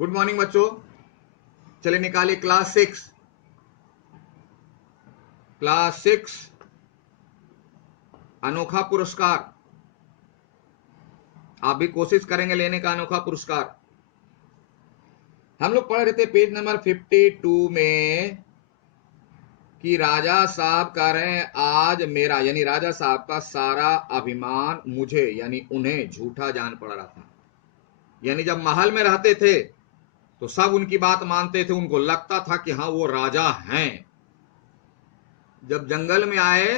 Good morning बच्चों। चले निकालिए क्लास सिक्स अनोखा पुरस्कार। आप भी कोशिश करेंगे लेने का अनोखा पुरस्कार। हम लोग पढ़ रहे थे पेज नंबर 52 में कि राजा साहब कह रहे हैं आज मेरा यानी राजा साहब का सारा अभिमान मुझे यानी उन्हें झूठा जान पड़ रहा था। यानी जब महल में रहते थे तो सब उनकी बात मानते थे, उनको लगता था कि हाँ वो राजा हैं। जब जंगल में आए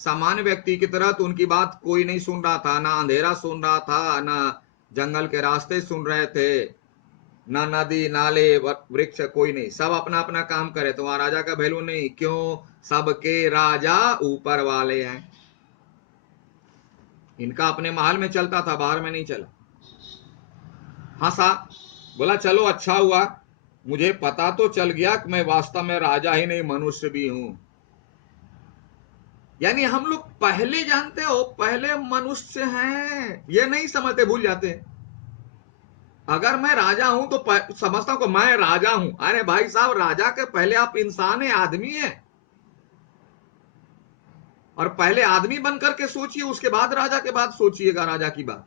सामान्य व्यक्ति की तरह तो उनकी बात कोई नहीं सुन रहा था, ना अंधेरा सुन रहा था, ना जंगल के रास्ते सुन रहे थे, ना नदी नाले वृक्ष, कोई नहीं। सब अपना अपना काम करे तो वहां राजा का वैल्यू नहीं। क्यों? सबके राजा ऊपर वाले हैं। इनका अपने महल में चलता था, बाहर में नहीं चला। हंसा, बोला चलो अच्छा हुआ, मुझे पता तो चल गया कि मैं वास्तव में राजा ही नहीं मनुष्य भी हूं। यानी हम लोग पहले जानते हो पहले मनुष्य हैं, ये नहीं समझते, भूल जाते हैं। अगर मैं राजा हूं तो समझता हूं कि मैं राजा हूं। अरे भाई साहब, राजा के पहले आप इंसान है, आदमी है। और पहले आदमी बनकर के सोचिए, उसके बाद राजा के बाद सोचिएगा राजा की बात।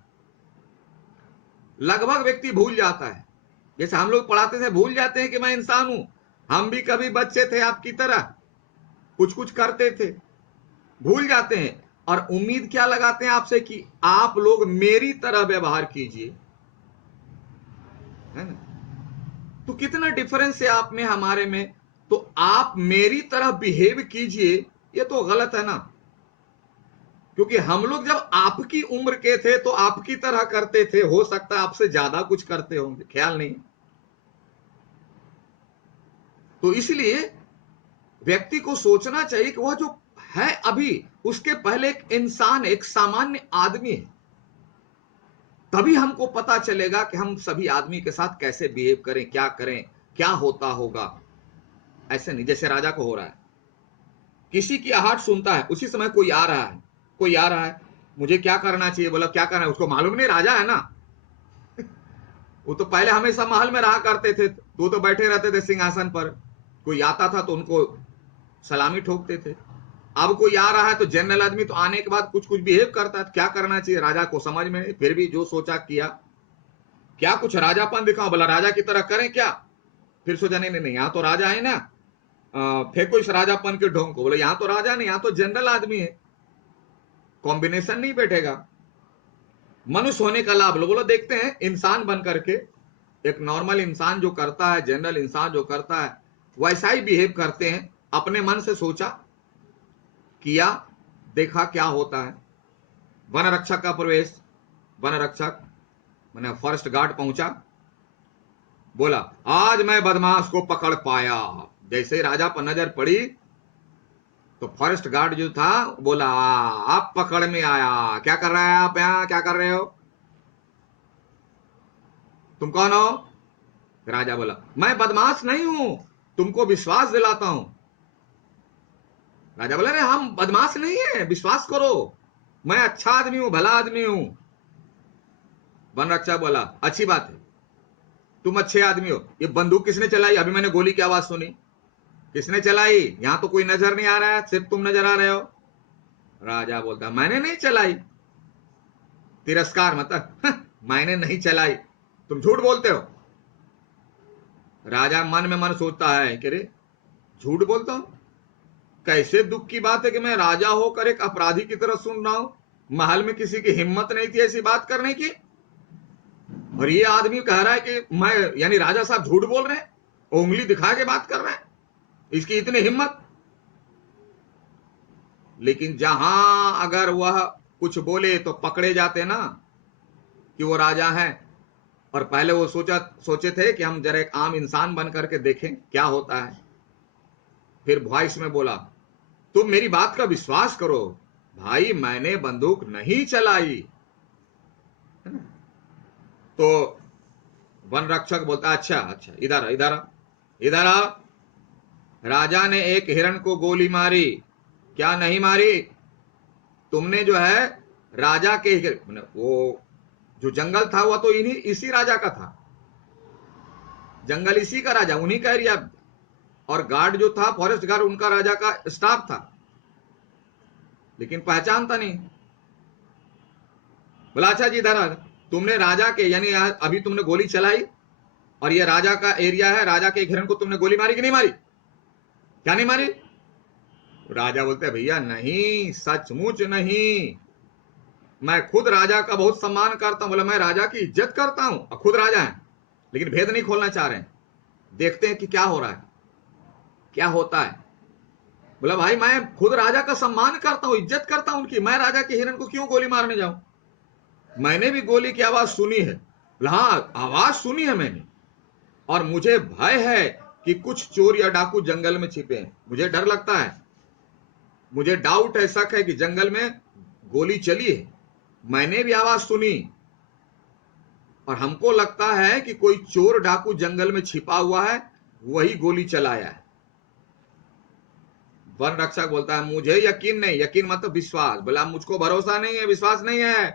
लगभग व्यक्ति भूल जाता है। जैसे हम लोग पढ़ाते थे, भूल जाते हैं कि मैं इंसान हूं। हम भी कभी बच्चे थे आपकी तरह, कुछ कुछ करते थे, भूल जाते हैं। और उम्मीद क्या लगाते हैं आपसे कि आप लोग मेरी तरह व्यवहार कीजिए, है ना? तो कितना डिफरेंस है आप में हमारे में। तो आप मेरी तरह बिहेव कीजिए, ये तो गलत है ना। क्योंकि हम लोग जब आपकी उम्र के थे तो आपकी तरह करते थे, हो सकता है आपसे ज्यादा कुछ करते होंगे, ख्याल नहीं। तो इसलिए व्यक्ति को सोचना चाहिए कि वह जो है अभी, उसके पहले एक इंसान, एक सामान्य आदमी है। तभी हमको पता चलेगा कि हम सभी आदमी के साथ कैसे बिहेव करें, क्या होता होगा। ऐसे नहीं जैसे राजा को हो रहा है। किसी की आहट सुनता है, उसी समय कोई आ रहा है, मुझे क्या करना चाहिए, बोला क्या करना है, उसको मालूम नहीं राजा है ना। वो तो पहले हमेशा महल में रहा करते थे, तो बैठे रहते थे सिंहासन पर। कोई आता था तो उनको सलामी ठोकते थे। अब कोई आ रहा है तो जनरल आदमी तो आने के बाद कुछ कुछ बिहेव करता है। क्या करना चाहिए राजा को समझ में नहीं, फिर भी जो सोचा किया। क्या कुछ राजापन दिखाओ, बोला राजा की तरह करें क्या। फिर सोचा नहीं नहीं नहीं, यहाँ तो राजा है ना, फेंको इस राजापन के ढोंग को। बोले यहाँ तो राजा नहीं, यहाँ तो जनरल आदमी है, कॉम्बिनेशन नहीं बैठेगा। मनुष्य होने का लाभ लो। बोलो देखते हैं इंसान बन करके एक नॉर्मल इंसान जो करता है, जनरल इंसान जो करता है, वैसा ही बिहेव करते हैं। अपने मन से सोचा, किया, देखा क्या होता है। वन रक्षक का प्रवेश, वन रक्षक मैंने फॉरेस्ट गार्ड पहुंचा, बोला आज मैं बदमाश को पकड़ पाया। जैसे ही राजा पर नजर पड़ी तो फॉरेस्ट गार्ड जो था बोला आप पकड़ में आया, क्या कर रहा है आप यहाँ, क्या कर रहे हो, तुम कौन हो। राजा बोला मैं बदमाश नहीं हूं, तुमको विश्वास दिलाता हूं। राजा बोला अरे हम बदमाश नहीं है, विश्वास करो, मैं अच्छा आदमी हूं, भला आदमी हूं। वन रक्षक बोला अच्छी बात है, तुम अच्छे आदमी हो। ये बंदूक किसने चलाई, अभी मैंने गोली की आवाज सुनी, किसने चलाई, यहां तो कोई नजर नहीं आ रहा है, सिर्फ तुम नजर आ रहे हो। राजा बोलता मैंने नहीं चलाई। तिरस्कार मतलब मैंने नहीं चलाई, तुम झूठ बोलते हो। राजा मन में मन सोचता है कि रे झूठ बोलता हूं, कैसे दुख की बात है कि मैं राजा होकर एक अपराधी की तरह सुन रहा हूं। महल में किसी की हिम्मत नहीं थी ऐसी बात करने की, और ये आदमी कह रहा है कि मैं यानी राजा साहब झूठ बोल रहे हैं, उंगली दिखा के बात कर रहे हैं, इसकी इतनी हिम्मत। लेकिन जहां अगर वह कुछ बोले तो पकड़े जाते ना कि वो राजा है। और पहले वो सोचे थे कि हम जरा एक आम इंसान बन करके देखें क्या होता है। फिर वॉइस में बोला तुम मेरी बात का विश्वास करो भाई, मैंने बंदूक नहीं चलाई। तो वन रक्षक बोलता अच्छा अच्छा इधर इधर इधर आ। राजा ने एक हिरण को गोली मारी, क्या नहीं मारी, तुमने जो है राजा के वो जो जंगल था वह तो इसी राजा का था। जंगल इसी का राजा, उन्हीं का एरिया, और गार्ड जो था फॉरेस्ट गार्ड उनका राजा का स्टाफ था, लेकिन पहचानता नहीं। बोला अच्छा जी इधर आ, तुमने राजा के यानी अभी तुमने गोली चलाई और ये राजा का एरिया है, राजा के हिरण को तुमने गोली मारी कि नहीं मारी? क्या नहीं मारी? राजा बोलते हैं भैया नहीं, सचमुच नहीं, मैं खुद राजा का बहुत सम्मान करता हूं। बोला मैं राजा की इज्जत करता हूं और खुद राजा है, लेकिन भेद नहीं खोलना चाह रहे हैं, देखते हैं कि क्या हो रहा है, क्या होता है। बोला भाई मैं खुद राजा का सम्मान करता हूं, इज्जत करता हूं उनकी, मैं राजा के हिरण को क्यों गोली मारने जाऊं? मैंने भी गोली की आवाज सुनी है। बोला हाँ आवाज सुनी है मैंने, और मुझे भय है कि कुछ चोर या डाकू जंगल में छिपे हैं, मुझे डर लगता है, मुझे डाउट है, शक है कि जंगल में गोली चली है, मैंने भी आवाज सुनी और हमको लगता है कि कोई चोर डाकू जंगल में छिपा हुआ है, वही गोली चलाया है। वन रक्षक बोलता है मुझे यकीन नहीं, यकीन मतलब विश्वास। बोला मुझको भरोसा नहीं है, विश्वास नहीं है,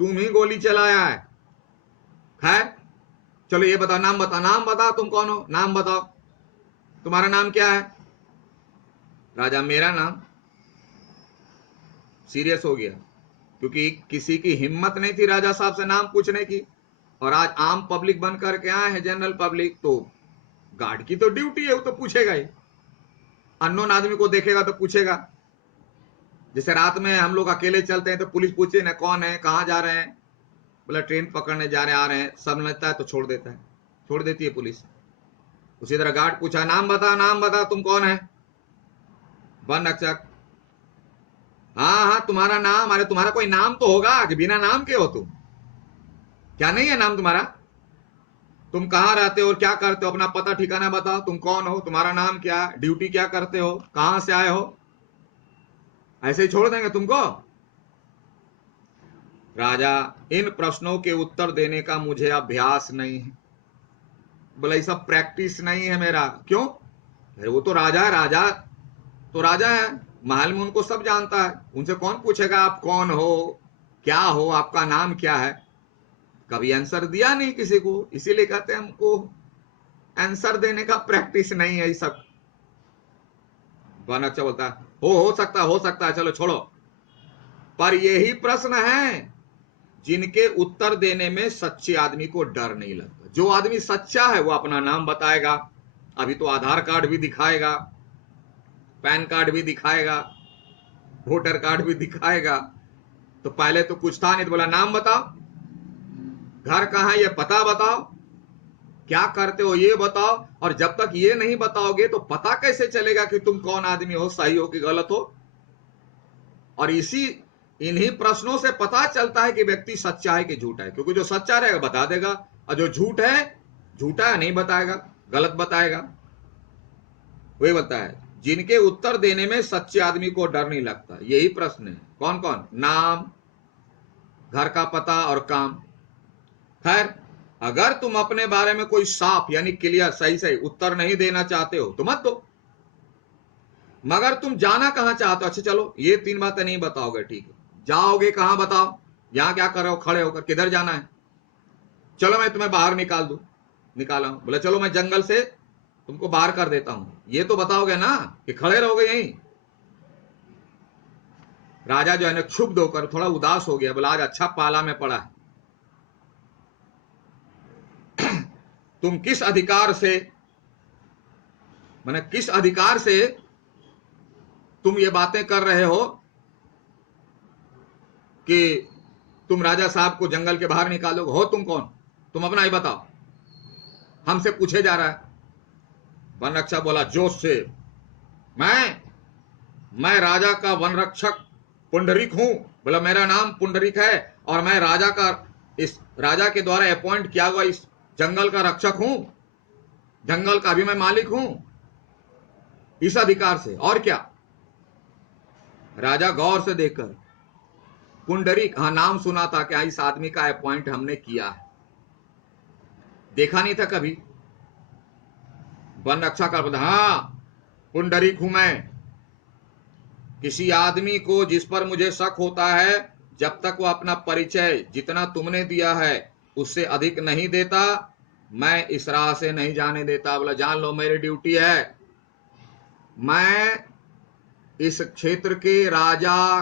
तुम ही गोली चलाया है। खैर चलो ये बताओ, नाम बताओ, नाम बताओ, तुम कौन हो, नाम बताओ, तुम्हारा नाम क्या है? राजा मेरा नाम, सीरियस हो गया, क्योंकि किसी की हिम्मत नहीं थी राजा साहब से नाम पूछने की, और आज आम पब्लिक बन करके आए हैं, जनरल पब्लिक, तो गार्ड की तो ड्यूटी है, वो तो पूछेगा ही, अननोन आदमी को देखेगा तो पूछेगा। जैसे रात में हम लोग अकेले चलते हैं तो पुलिस पूछे ना कौन है, कहाँ जा रहे हैं, बोला ट्रेन पकड़ने जा रहे आ रहे हैं, सब लगता है तो छोड़ देता है, छोड़ देती है पुलिस। उसी तरह गार्ड पूछा नाम बता, नाम बता, तुम कौन है? वन रक्षक हाँ हाँ तुम्हारा नाम, अरे तुम्हारा कोई नाम तो होगा कि बिना नाम के हो तुम? क्या नहीं है नाम तुम्हारा? तुम कहाँ रहते हो और क्या करते हो, अपना पता ठिकाना बताओ, तुम कौन हो, तुम्हारा नाम क्या, ड्यूटी क्या करते हो, कहां से आए हो? ऐसे ही छोड़ देंगे तुमको? राजा इन प्रश्नों के उत्तर देने का मुझे अभ्यास नहीं है। बोला ये सब प्रैक्टिस नहीं है मेरा। क्यों? अरे वो तो राजा है, राजा तो राजा है, महल में उनको सब जानता है, उनसे कौन पूछेगा आप कौन हो, क्या हो, आपका नाम क्या है? कभी आंसर दिया नहीं किसी को, इसीलिए कहते हैं हमको आंसर देने का प्रैक्टिस नहीं है ये सब। वन अच्छा बोलता है हो सकता है, चलो छोड़ो, पर यही प्रश्न है जिनके उत्तर देने में सच्चे आदमी को डर नहीं लगता। जो आदमी सच्चा है वो अपना नाम बताएगा, अभी तो आधार कार्ड भी दिखाएगा, पैन कार्ड भी दिखाएगा, वोटर कार्ड भी दिखाएगा। तो पहले तो कुछ था नहीं, तो बोला नाम बताओ, घर कहां है ये पता बताओ, क्या करते हो ये बताओ, और जब तक ये नहीं बताओगे तो पता कैसे चलेगा कि तुम कौन आदमी हो, सही हो कि गलत हो? और इन्हीं प्रश्नों से पता चलता है कि व्यक्ति सच्चा है कि झूठा है, क्योंकि जो सच्चा रहेगा बता देगा, और जो झूठा है नहीं बताएगा, गलत बताएगा। वही बताता है जिनके उत्तर देने में सच्चे आदमी को डर नहीं लगता। यही प्रश्न है, कौन कौन? नाम, घर का पता और काम। खैर अगर तुम अपने बारे में कोई साफ यानी क्लियर सही उत्तर नहीं देना चाहते हो तो मत दो, मगर तुम जाना कहां चाहते हो, अच्छा चलो ये 3 बातें नहीं बताओगे, ठीक है, जाओगे कहां बताओ, यहां क्या कर रहे हो खड़े होकर, किधर जाना है? चलो मैं तुम्हें बाहर निकाला हूं। बोले चलो मैं जंगल से तुमको बाहर कर देता हूं, ये तो बताओगे ना कि खड़े रहोगे यहीं? राजा जो है ना क्षुब्ध होकर थोड़ा उदास हो गया, बोला आज अच्छा पाला में पड़ा है। तुम किस अधिकार से, मैंने किस अधिकार से तुम ये बातें कर रहे हो कि तुम राजा साहब को जंगल के बाहर निकालोगे? हो तुम कौन, तुम अपना ही बताओ, हमसे पूछे जा रहा है। वन रक्षक बोला जोश से, मैं राजा का वन रक्षक पुंडरीक हूं। बोला मेरा नाम पुंडरीक है और मैं राजा का, इस राजा के द्वारा अपॉइंट किया हुआ इस जंगल का रक्षक हूं, जंगल का भी मैं मालिक हूं, इस अधिकार से। और क्या? राजा गौर से देखकर, पुंडरीक, हाँ नाम सुना था, क्या इस आदमी का अपॉइंट हमने किया है, देखा नहीं था कभी। वन रक्षा कर बोला हाँ पुंडरीक हूं मैं, किसी आदमी को जिस पर मुझे शक होता है, जब तक वो अपना परिचय जितना तुमने दिया है उससे अधिक नहीं देता, मैं इस राह से नहीं जाने देता। बोला जान लो मेरी ड्यूटी है, मैं इस क्षेत्र के राजा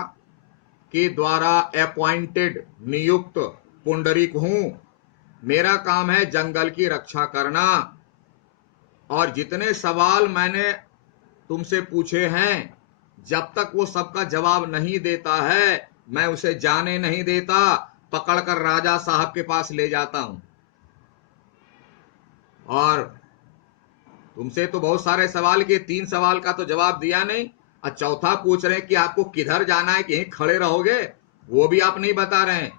के द्वारा अपॉइंटेड नियुक्त पुंडरीक हूं। मेरा काम है जंगल की रक्षा करना, और जितने सवाल मैंने तुमसे पूछे हैं, जब तक वो सबका जवाब नहीं देता है मैं उसे जाने नहीं देता, पकड़कर राजा साहब के पास ले जाता हूं। और तुमसे तो बहुत सारे सवाल किए, 3 सवाल का तो जवाब दिया नहीं, और चौथा पूछ रहे हैं कि आपको किधर जाना है, कि यहीं खड़े रहोगे, वो भी आप नहीं बता रहे हैं।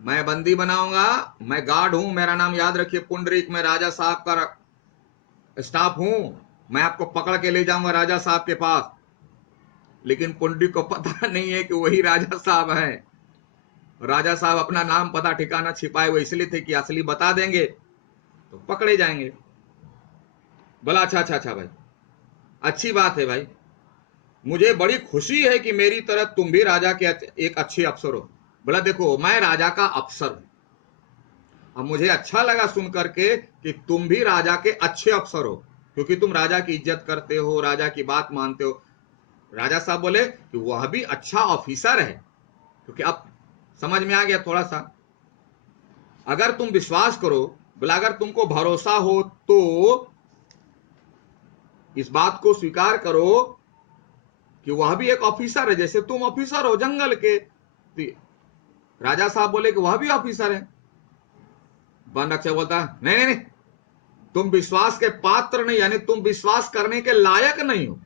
मैं बंदी बनाऊंगा, मैं गार्ड हूं, मेरा नाम याद रखिए पुंडरीक, मैं राजा साहब का स्टाफ हूं, मैं आपको पकड़ के ले जाऊंगा राजा साहब के पास। लेकिन पुंडरीक को पता नहीं है कि वही राजा साहब है। राजा साहब अपना नाम पता ठिकाना छिपाए हुए इसलिए थे कि असली बता देंगे तो पकड़े जाएंगे। बोला अच्छा अच्छा अच्छा भाई, अच्छी बात है भाई, मुझे बड़ी खुशी है कि मेरी तरह तुम भी राजा के एक अच्छे अफसर हो। बोला देखो मैं राजा का अफसर हूं, अब मुझे अच्छा लगा सुन करके कि तुम भी राजा के अच्छे अफसर हो, क्योंकि तुम राजा की इज्जत करते हो, राजा की बात मानते हो। राजा साहब बोले कि वह भी अच्छा ऑफिसर है, क्योंकि अब समझ में आ गया थोड़ा सा। अगर तुम विश्वास करो, बोला अगर तुमको भरोसा हो तो इस बात को स्वीकार करो कि वह भी एक ऑफिसर है, जैसे तुम ऑफिसर हो जंगल के। राजा साहब बोले कि वह भी ऑफिसर है। वन रक्षक बोलता नहीं नहीं नहीं, तुम विश्वास के पात्र नहीं, यानी तुम विश्वास करने के लायक नहीं हो।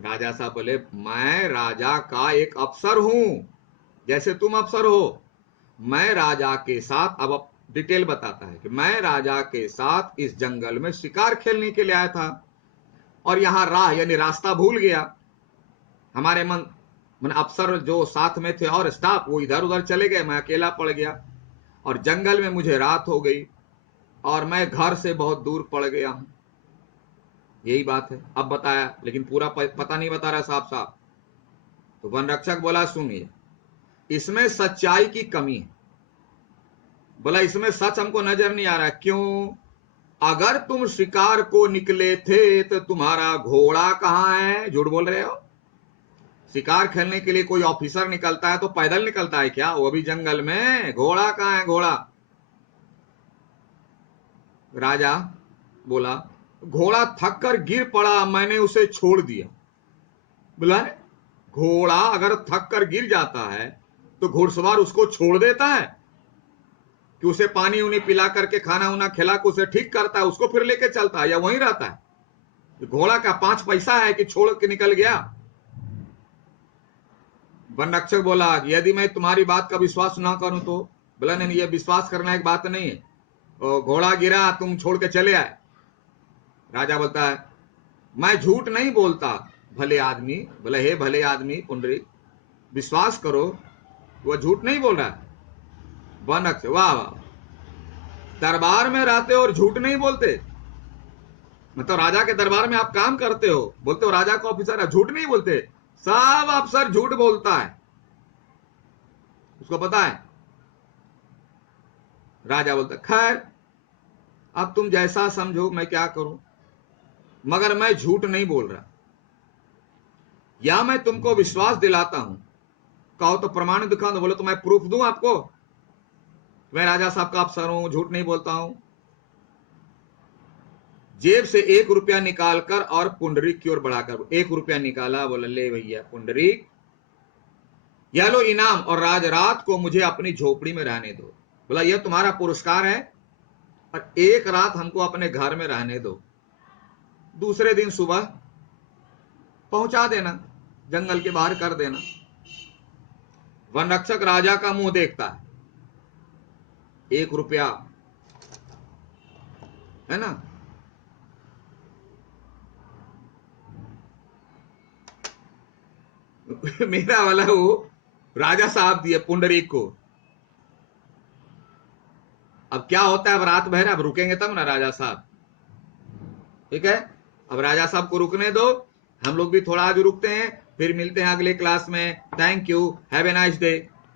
राजा साहब बोले मैं राजा का एक अफसर हूं, जैसे तुम अफसर हो। मैं राजा के साथ, अब डिटेल बताता है कि मैं राजा के साथ इस जंगल में शिकार खेलने के लिए आया था, और यहां राह यानी रास्ता भूल गया। हमारे मन अफसर जो साथ में थे और स्टाफ वो इधर उधर चले गए, मैं अकेला पड़ गया, और जंगल में मुझे रात हो गई, और मैं घर से बहुत दूर पड़ गया हूं। यही बात है, अब बताया, लेकिन पूरा पता नहीं बता रहा साहब साहब। तो वन रक्षक बोला सुनिए, इसमें सच्चाई की कमी है। बोला इसमें सच हमको नजर नहीं आ रहा। क्यों? अगर तुम शिकार को निकले थे तो तुम्हारा घोड़ा कहां है? झूठ बोल रहे हो। शिकार खेलने के लिए कोई ऑफिसर निकलता है तो पैदल निकलता है क्या? वो भी जंगल में। घोड़ा कहां है? घोड़ा। राजा बोला घोड़ा थक कर गिर पड़ा, मैंने उसे छोड़ दिया। बोला घोड़ा अगर थक कर गिर जाता है तो घुड़सवार उसको छोड़ देता है कि उसे पानी उनी पिला करके खाना उना खिला के उसे ठीक करता है, उसको फिर लेके चलता है, या वहीं रहता है? घोड़ा का 5 पैसा है कि छोड़ के निकल गया? वन रक्षक बोला यदि मैं तुम्हारी बात का विश्वास ना करूं तो? बोला नहीं, ये विश्वास करना एक बात नहीं है, घोड़ा गिरा तुम छोड़ के चले आए। राजा बोलता है मैं झूठ नहीं बोलता भले आदमी। बोले हे भले आदमी पुंडरीक, विश्वास करो वो झूठ नहीं बोल रहा है। वन रक्षक वाह वाह, दरबार में रहते हो और झूठ नहीं बोलते? मतलब राजा के दरबार में आप काम करते हो, बोलते हो राजा का ऑफिसर है, झूठ नहीं बोलते? सब अफसर झूठ बोलता है, उसको पता है। राजा बोलता खैर अब तुम जैसा समझो, मैं क्या करूं, मगर मैं झूठ नहीं बोल रहा। या मैं तुमको विश्वास दिलाता हूं, कहो तो प्रमाण दिखा दो। बोले तो मैं प्रूफ दूं आपको, मैं राजा साहब का अफसर हूं, झूठ नहीं बोलता हूं। जेब से 1 रुपया निकालकर और पुंडरीक की ओर बढ़ाकर 1 रुपया निकाला। बोला ले भैया पुंडरीक, यह लो इनाम, और राज रात को मुझे अपनी झोपड़ी में रहने दो। बोला यह तुम्हारा पुरस्कार है, और 1 रात हमको अपने घर में रहने दो, दूसरे दिन सुबह पहुंचा देना, जंगल के बाहर कर देना। वन रक्षक राजा का मुंह देखता है, 1 रुपया है ना, मेरा वाला वो राजा साहब दिए पुंडरीक को। अब क्या होता है, अब रात भर अब रुकेंगे तब ना राजा साहब, ठीक है। अब राजा साहब को रुकने दो, हम लोग भी थोड़ा आज रुकते हैं, फिर मिलते हैं अगले क्लास में। Thank you, have a nice day.